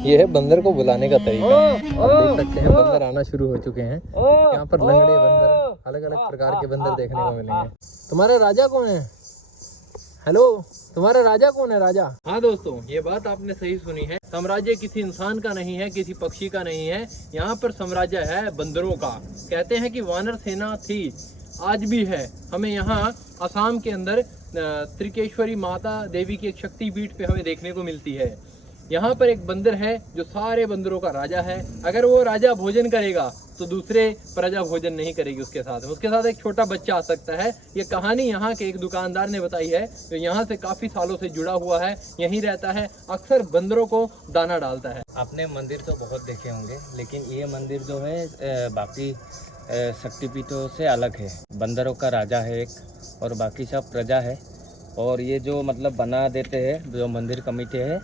ये है बंदर को बुलाने का तरीका। आप देख सकते हैं बंदर आना शुरू हो चुके हैं। यहाँ पर लंगड़े बंदर, अलग अलग प्रकार के बंदर देखने को मिलेंगे। तुम्हारा राजा कौन है? हेलो, तुम्हारा राजा कौन है? राजा। हाँ दोस्तों, ये बात आपने सही सुनी है। साम्राज्य किसी इंसान का नहीं है, किसी पक्षी का नहीं है। यहाँ पर साम्राज्य है बंदरों का। कहते हैं कि वानर सेना थी, आज भी है। हमें यहाँ असम के अंदर त्रिकेश्वरी माता देवी की एक शक्ति पीठ पे हमें देखने को मिलती है। यहाँ पर एक बंदर है जो सारे बंदरों का राजा है। अगर वो राजा भोजन करेगा तो दूसरे प्रजा भोजन नहीं करेगी उसके साथ एक छोटा बच्चा आ सकता है। ये कहानी यहाँ के एक दुकानदार ने बताई है, जो यहाँ से काफी सालों से जुड़ा हुआ है, यहीं रहता है, अक्सर बंदरों को दाना डालता है। आपने मंदिर तो बहुत देखे होंगे, लेकिन ये मंदिर जो है बाकी शक्तिपीठों से अलग है। बंदरों का राजा है एक, और बाकी सब प्रजा है। और ये जो मतलब बना देते हैं, जो मंदिर कमेटी है,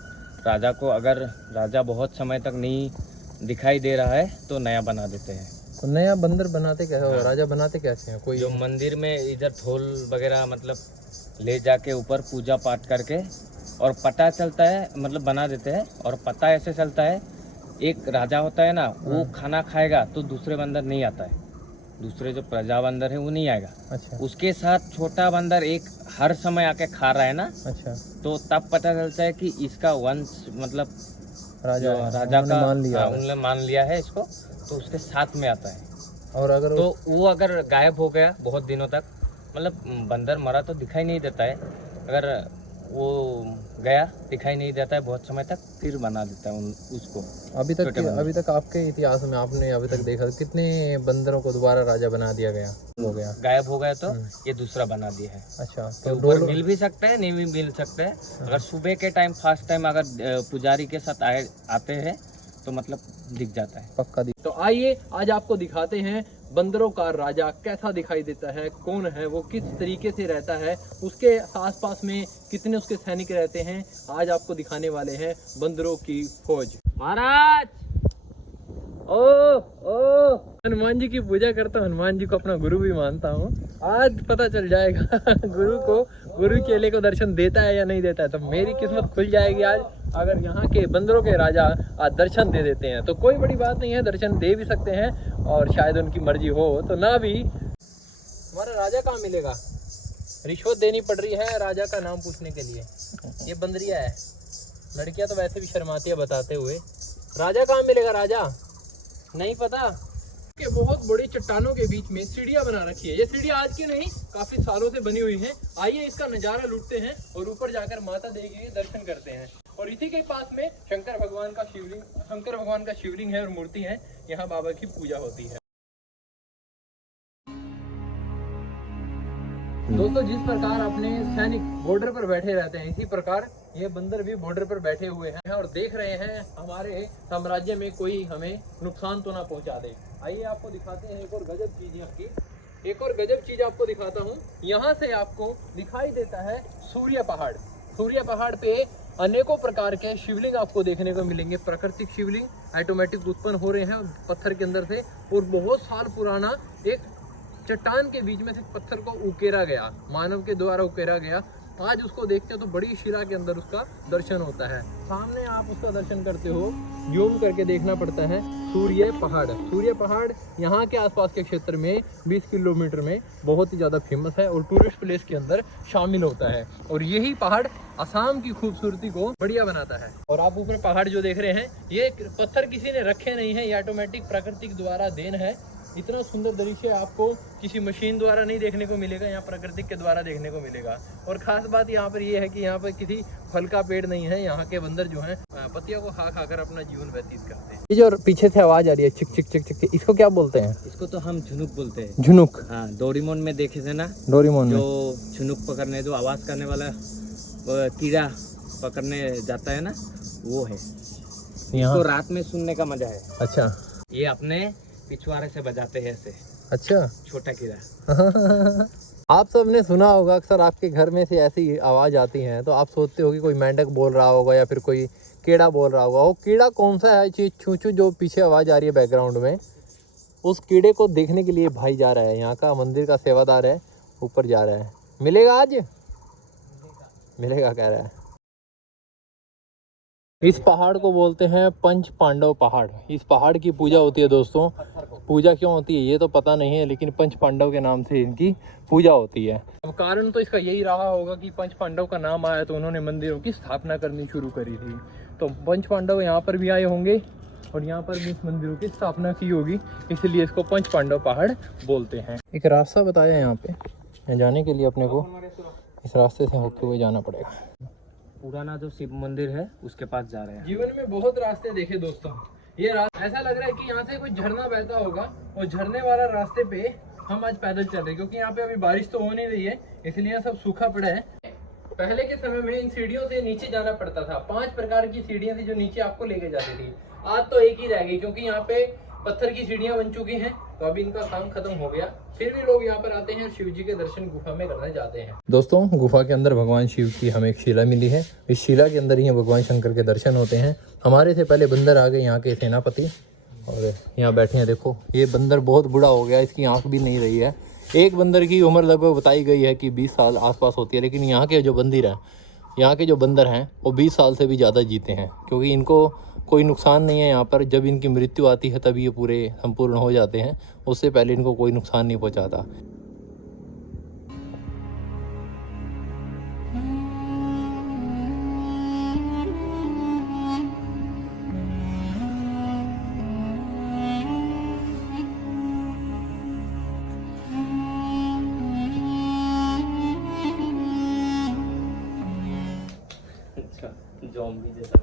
राजा को अगर राजा बहुत समय तक नहीं दिखाई दे रहा है तो नया बना देते हैं। तो नया बंदर बनाते कैसे हो? राजा बनाते कैसे हैं? कोई जो मंदिर में इधर ढोल वगैरह मतलब ले जाके ऊपर पूजा पाठ करके, और पता चलता है, मतलब बना देते हैं, और पता ऐसे चलता है, एक राजा होता है ना, वो खाना खाएगा तो दूसरे बंदर नहीं आता है, दूसरे जो प्रजा बंदर है वो नहीं आएगा। अच्छा। उसके साथ छोटा बंदर एक हर समय आके खा रहा है ना। अच्छा। तो तब पता चलता है कि इसका वंश मतलब राजा का उन्होंने मान लिया है इसको, तो उसके साथ में आता है। और अगर तो वो अगर गायब हो गया बहुत दिनों तक, मतलब बंदर मरा तो दिखाई नहीं देता है, अगर वो गया दिखाई नहीं देता है बहुत समय तक, फिर बना देता है उसको। अभी तक आपके इतिहास में आपने अभी तक देखा कितने बंदरों को दोबारा राजा बना दिया गया? हो गया, गायब हो गया, तो ये दूसरा बना दिया है। अच्छा। तो ऊपर मिल भी सकता है, नहीं भी मिल सकता है। अगर सुबह के टाइम फर्स्ट टाइम अगर पुजारी के साथ आते हैं तो मतलब दिख जाता है, पक्का दिख। तो आइए आज आपको दिखाते हैं बंदरों का राजा कैसा दिखाई देता है, कौन है वो, किस तरीके से रहता है, उसके आसपास में कितने उसके सैनिक रहते हैं। आज आपको दिखाने वाले हैं बंदरों की फौज। महाराज, ओ हनुमान जी की पूजा करता हूँ, हनुमान जी को अपना गुरु भी मानता हूँ। आज पता चल जाएगा गुरु केले को दर्शन देता है या नहीं देता है। तो मेरी किस्मत खुल जाएगी आज, अगर यहाँ के बंदरों के राजा आज दर्शन दे देते हैं। तो कोई बड़ी बात नहीं है, दर्शन दे भी सकते हैं, और शायद उनकी मर्जी हो तो ना भी। हमारा राजा कहाँ मिलेगा? रिश्वत देनी पड़ रही है राजा का नाम पूछने के लिए। ये बंदरिया है, लड़कियां तो वैसे भी शर्माती है बताते हुए। राजा कहाँ मिलेगा? राजा नहीं पता। के बहुत बड़ी चट्टानों के बीच में सीढ़ियां बना रखी है। ये सीढ़ियां आज की नहीं, काफी सालों से बनी हुई हैं। आइए इसका नजारा लूटते हैं और ऊपर जाकर माता देवी के दर्शन करते हैं। और इसी के पास में शंकर भगवान का शिवलिंग है और मूर्ति है। यहाँ बाबा की पूजा होती है। दोस्तों, जिस प्रकार अपने सैनिक बॉर्डर पर बैठे रहते हैं, इसी प्रकार ये बंदर भी बॉर्डर पर बैठे हुए हैं और देख रहे हैं हमारे साम्राज्य में कोई हमें नुकसान तो ना पहुंचा दे। आइए आपको दिखाते हैं एक और गजब चीज। आपकी एक और गजब चीज आपको दिखाता हूँ। यहाँ से आपको दिखाई देता है सूर्य पहाड़। सूर्य पहाड़ पे अनेकों प्रकार के शिवलिंग आपको देखने को मिलेंगे। प्राकृतिक शिवलिंग ऑटोमेटिक उत्पन्न हो रहे हैं पत्थर के अंदर से, और बहुत साल पुराना एक चट्टान के बीच में से पत्थर को उकेरा गया, मानव के द्वारा उकेरा गया। आज उसको देखते हो तो बड़ी शिला के अंदर उसका दर्शन होता है। सामने आप उसका दर्शन करते हो, जूम करके देखना पड़ता है। सूर्य पहाड़ यहाँ के आसपास के क्षेत्र में 20 किलोमीटर में बहुत ही ज़्यादा फेमस है और टूरिस्ट प्लेस के अंदर शामिल होता है। और यही पहाड़ असम की खूबसूरती को बढ़िया बनाता है। और आप ऊपर पहाड़ जो देख रहे हैं, ये पत्थर किसी ने रखे नहीं है, ये ऑटोमेटिक प्राकृतिक द्वारा देन है। इतना सुंदर दृश्य आपको किसी मशीन द्वारा नहीं देखने को मिलेगा, यहाँ प्राकृतिक के द्वारा देखने को मिलेगा। और खास बात यहाँ पर ये है कि यहाँ पर किसी फल का पेड़ नहीं है। यहाँ के बंदर जो हैं पत्तियों को खा खाकर अपना जीवन व्यतीत करते हैं। ये जो पीछे से आवाज आ रही है चिक चिक चिक चिक, इसको क्या बोलते हैं? इसको तो हम झुनुक बोलते हैं। झुनुक? हाँ, डोरेमोन में देखे थे ना, डोरेमोन में जो झुनुक पकड़ने, जो आवाज करने वाला कीड़ा पकड़ने जाता है ना, वो है। इसको रात में सुनने का मजा है। अच्छा। ये अपने पिछवाड़े से बजाते हैं ऐसे। अच्छा। छोटा कीड़ा। आप सबने सुना होगा, अक्सर आपके घर में से ऐसी आवाज आती है तो आप सोचते हो कि कोई मेंढक बोल रहा होगा या फिर कोई कीड़ा बोल रहा होगा। वो कीड़ा कौन सा है चीज छू छू जो पीछे आवाज आ रही है बैकग्राउंड में? उस कीड़े को देखने के लिए भाई जा रहा है, यहाँ का मंदिर का सेवादार है, ऊपर जा रहा है। मिलेगा आज? मिलेगा कह रहा है। इस पहाड़ को बोलते हैं पंच पांडव पहाड़। इस पहाड़ की पूजा होती है दोस्तों। पूजा क्यों होती है ये तो पता नहीं है, लेकिन पंच पांडव के नाम से इनकी पूजा होती है। अब कारण तो इसका यही रहा होगा कि पंच पांडव का नाम आया तो उन्होंने मंदिरों की स्थापना करनी शुरू करी थी। तो पंच पांडव यहाँ पर भी आए होंगे और यहाँ पर भी इस मंदिरों की स्थापना की होगी, इसलिए इसको पंच पांडव पहाड़ बोलते हैं। एक रास्ता बताया यहाँ पे जाने के लिए, अपने को इस रास्ते से होते हुए जाना पड़ेगा। पुराना जो शिव मंदिर है उसके पास जा रहे हैं। जीवन में बहुत रास्ते देखे दोस्तों, ये रास्ता ऐसा लग रहा है कि यहाँ से कोई झरना बहता होगा और झरने वाला रास्ते पे हम आज पैदल चल रहे हैं, क्योंकि यहाँ पे अभी बारिश तो हो नहीं रही है, इसलिए यहाँ सब सूखा पड़ा है। पहले के समय में इन सीढ़ियों से नीचे जाना पड़ता था। 5 प्रकार की सीढ़ियां थी जो नीचे आपको लेके जाती थी। आज तो एक ही रह गई, क्योंकि यहाँ पे पत्थर की सीढ़ियां बन चुकी हैं, तो अभी इनका काम खत्म हो गया। फिर भी लोग यहाँ पर आते हैं और शिव जी के दर्शन गुफा में करने जाते हैं। दोस्तों, गुफा के अंदर भगवान शिव की हमें एक शिला मिली है। इस शिला के अंदर ही भगवान शंकर के दर्शन होते हैं। हमारे से पहले बंदर आ गए यहाँ के सेनापति, और यहाँ बैठे हैं। देखो ये बंदर बहुत बूढ़ा हो गया, इसकी आंख भी नहीं रही है। एक बंदर की उम्र लगभग बताई गई है कि 20 साल आसपास होती है, लेकिन यहाँ के जो बंदर हैं वो 20 साल से भी ज़्यादा जीते हैं, क्योंकि इनको कोई नुकसान नहीं है यहाँ पर। जब इनकी मृत्यु आती है तभी ये पूरे संपूर्ण हो जाते हैं, उससे पहले इनको कोई नुकसान नहीं पहुँचाता।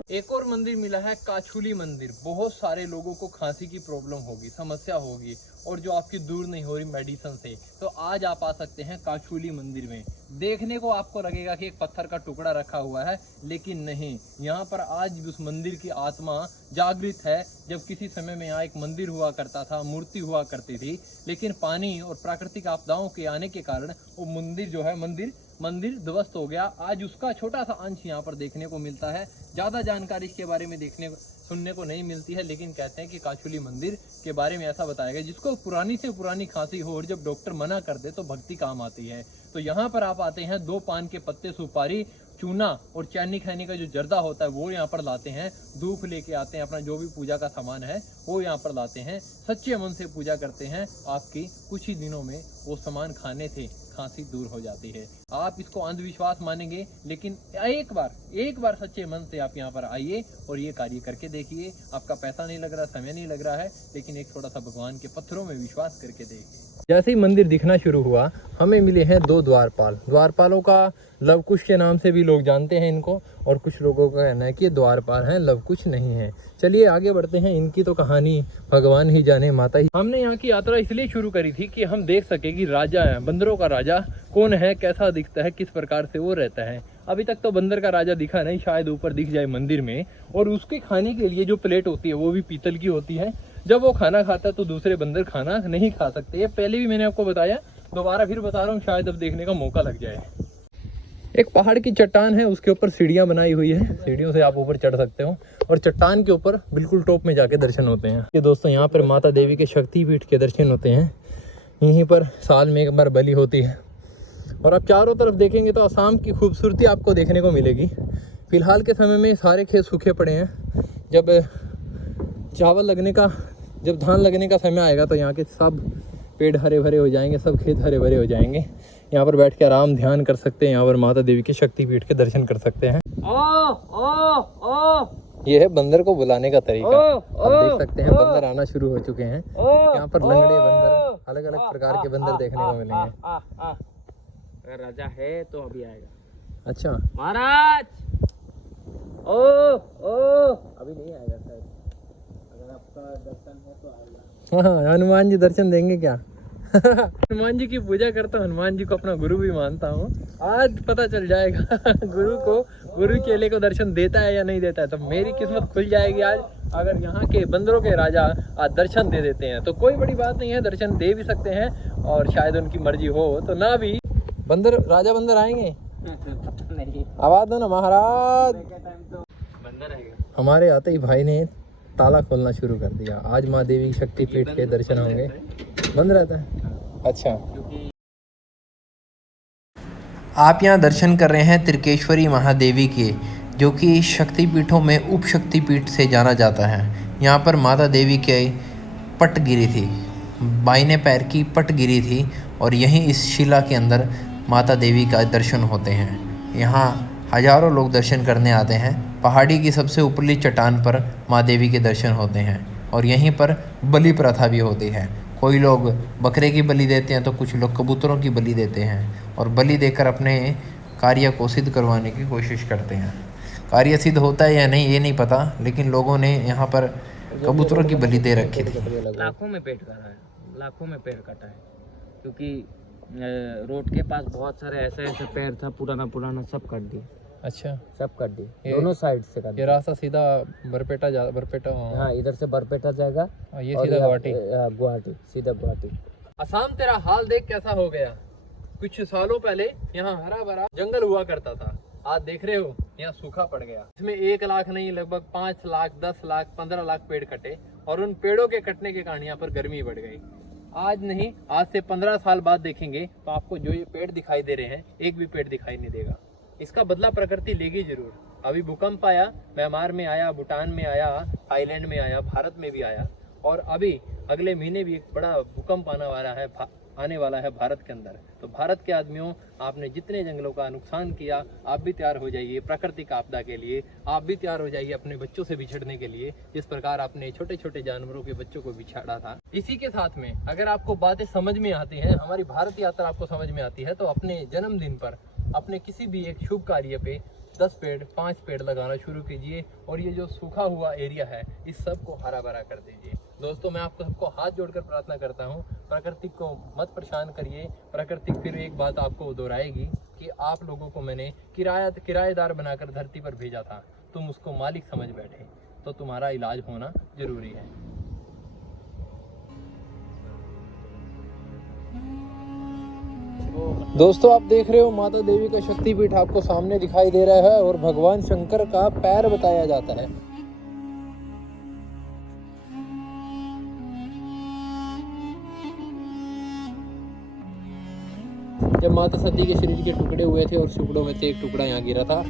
एक और मंदिर मिला है, काछुली मंदिर। बहुत सारे लोगों को खांसी की प्रॉब्लम होगी, समस्या होगी, और जो आपकी दूर नहीं हो रही मेडिसिन से, तो आज आप आ सकते हैं काछुली मंदिर में। देखने को आपको लगेगा कि एक पत्थर का टुकड़ा रखा हुआ है, लेकिन नहीं, यहाँ पर आज भी उस मंदिर की आत्मा जागृत है। जब किसी समय में यहाँ एक मंदिर हुआ करता था, मूर्ति हुआ करती थी, लेकिन पानी और प्राकृतिक आपदाओं के आने के कारण वो मंदिर जो है मंदिर ध्वस्त हो गया। आज उसका छोटा सा अंश यहाँ पर देखने को मिलता है। ज़्यादा जानकारी इसके बारे में सुनने को नहीं मिलती है, लेकिन कहते हैं कि काछुली मंदिर के बारे में ऐसा बताया गया, जिसको पुरानी से पुरानी खांसी हो और जब डॉक्टर मना कर दे तो भक्ति काम आती है। तो यहाँ पर आप आते हैं, 2 पान के पत्ते, सुपारी, चूना और चैनी खैनी का जो जर्दा होता है वो यहाँ पर लाते हैं। धूप लेके आते हैं, अपना जो भी पूजा का सामान है वो यहाँ पर लाते हैं। सच्चे मन से पूजा करते हैं, आपकी कुछ ही दिनों में वो सामान खाने से खांसी दूर हो जाती है। आप इसको अंधविश्वास मानेंगे, लेकिन एक बार सच्चे मन से आप यहाँ पर आइए और ये कार्य करके देखिए। आपका पैसा नहीं लग रहा, समय नहीं लग रहा है, लेकिन एक थोड़ा सा भगवान के पत्थरों में विश्वास करके देखिए। जैसे ही मंदिर दिखना शुरू हुआ, हमें मिले हैं 2 द्वारपाल। द्वारपालों का लवकुश के नाम से भी लोग जानते हैं इनको, और कुछ लोगों का कहना है कि द्वारपाल हैं, लवकुश नहीं है। चलिए आगे बढ़ते हैं, इनकी तो कहानी भगवान ही जाने, माता ही। हमने यहाँ की यात्रा इसलिए शुरू करी थी कि हम देख सके कि राजा है, बंदरों का राजा कौन है, कैसा दिखता है, किस प्रकार से वो रहता है। अभी तक तो बंदर का राजा दिखा नहीं, शायद ऊपर दिख जाए मंदिर में। और उसके खाने के लिए जो प्लेट होती है वो भी पीतल की होती है। जब वो खाना खाता है तो दूसरे बंदर खाना नहीं खा सकते। ये पहले भी मैंने आपको बताया, दोबारा फिर बता रहा हूँ, शायद अब देखने का मौका लग जाए। एक पहाड़ की चट्टान है, उसके ऊपर सीढ़ियाँ बनाई हुई है। सीढ़ियों से आप ऊपर चढ़ सकते हो और चट्टान के ऊपर बिल्कुल टॉप में जाके दर्शन होते हैं। ये दोस्तों, यहाँ पर माता देवी के शक्तिपीठ के दर्शन होते हैं। यहीं पर साल में एक बार बलि होती है। और आप चारों तरफ देखेंगे तो असम की खूबसूरती आपको देखने को मिलेगी। फिलहाल के समय में सारे खेत सूखे पड़े हैं। जब धान लगने का समय आएगा तो यहाँ के सब पेड़ हरे भरे हो जाएंगे, सब खेत हरे भरे हो जाएंगे। यहाँ पर बैठ के आराम ध्यान कर सकते हैं, यहाँ पर माता देवी के शक्तिपीठ के दर्शन कर सकते हैं। ये है बंदर को बुलाने का तरीका। आप देख सकते हैं बंदर आना शुरू हो चुके हैं। यहाँ पर लंगड़े बंदर, अलग अलग प्रकार के बंदर देखने को मिलेंगे। अगर राजा है तो अभी आएगा। अच्छा महाराज, अभी नहीं आएगा शायद, अगर आपका दर्शन है तो आएगा। हाँ, हनुमान जी दर्शन देंगे क्या? हनुमान जी की पूजा करता हूँ, हनुमान जी को अपना गुरु भी मानता हूँ। आज पता चल जाएगा गुरु चेले को दर्शन देता है या नहीं देता है। तो मेरी किस्मत खुल जाएगी आज, अगर यहाँ के बंदरों के राजा आज दर्शन दे देते हैं। तो कोई बड़ी बात नहीं है, दर्शन दे भी सकते हैं, और शायद उनकी मर्जी हो तो ना भी। राजा बंदर आएंगे? नहीं, आवाज दो ना महाराज। बंदर आएगा। हमारे आते ही भाई ने ताला खोलना शुरू कर दिया। आज माँ देवी की शक्तिपीठ के दर्शन होंगे। बंद रहता है? अच्छा, आप यहाँ दर्शन कर रहे हैं त्रिकेश्वरी महादेवी के, जो कि शक्तिपीठों में उप शक्तिपीठ से जाना जाता है। यहाँ पर माता देवी के पट गिरी थी, बाइने पैर की पट गिरी थी और यहीं इस शिला के अंदर माता देवी का दर्शन होते हैं। यहाँ हजारों लोग दर्शन करने आते हैं। पहाड़ी की सबसे ऊपरली चट्टान पर माँ देवी के दर्शन होते हैं और यहीं पर बलि प्रथा भी होती है। कोई लोग बकरे की बलि देते हैं तो कुछ लोग कबूतरों की बलि देते हैं और बलि देकर अपने कार्य को सिद्ध करवाने की कोशिश करते हैं। कार्य सिद्ध होता है या नहीं ये नहीं पता, लेकिन लोगों ने यहाँ पर कबूतरों की बलि दे रखी थी। लाखों में पेड़ कटा है, लाखों में पेड़ कटा है, क्योंकि रोड के पास बहुत सारे ऐसे पेड़ था, पुराना सब काट दिए। अच्छा, सब काट दिए, दोनों साइड से काट ये दिए। रास्ता सीधा बरपेटा हाँ, इधर से बरपेटा जाएगा ये और सीधा गुवाहाटी। गुवाहाटी, सीधा गुवाहाटी। असम तेरा हाल देख कैसा हो गया। कुछ सालों पहले यहाँ हरा भरा जंगल हुआ करता था, आज देख रहे हो यहाँ सूखा पड़ गया। इसमें 1 लाख नहीं, लगभग 5 लाख, 10 लाख, 15 लाख पेड़ कटे और उन पेड़ों के कटने के कारण यहाँ पर गर्मी बढ़ गई। आज नहीं, आज से 15 साल बाद देखेंगे तो आपको जो ये पेड़ दिखाई दे रहे हैं, एक भी पेड़ दिखाई नहीं देगा। इसका बदला प्रकृति लेगी जरूर। अभी भूकंप आया, म्यांमार में आया, भूटान में आया, थाईलैंड में आया, भारत में भी आया और अभी अगले महीने भी एक बड़ा भूकंप आने वाला है भारत के अंदर। तो भारत के आदमियों, आपने जितने जंगलों का नुकसान किया, आप भी तैयार हो जाइए प्राकृतिक आपदा के लिए। आप भी तैयार हो जाइए अपने बच्चों से बिछड़ने के लिए, जिस प्रकार आपने छोटे छोटे जानवरों के बच्चों को बिछाड़ा था। इसी के साथ में अगर आपको बातें समझ में आती हैं, हमारी भारत यात्रा आपको समझ में आती है, तो अपने जन्मदिन पर, अपने किसी भी एक शुभ कार्य पे 10 पेड़, 5 पेड़ लगाना शुरू कीजिए और ये जो सूखा हुआ एरिया है, इस सब को हरा भरा कर दीजिए। दोस्तों, मैं आपको सबको हाथ जोड़कर प्रार्थना करता हूँ, प्रकृति को मत परेशान करिए। प्रकृति फिर एक बात आपको दोहराएगी कि आप लोगों को मैंने किराएदार बनाकर धरती पर भेजा था, तुम उसको मालिक समझ बैठे, तो तुम्हारा इलाज होना जरूरी है। दोस्तों, आप देख रहे हो माता देवी का शक्तिपीठ आपको सामने दिखाई दे रहा है और भगवान शंकर का पैर बताया जाता है। जब माता सती के शरीर के टुकड़े हुए थे और टुकड़ों में से एक टुकड़ा यहाँ गिरा था,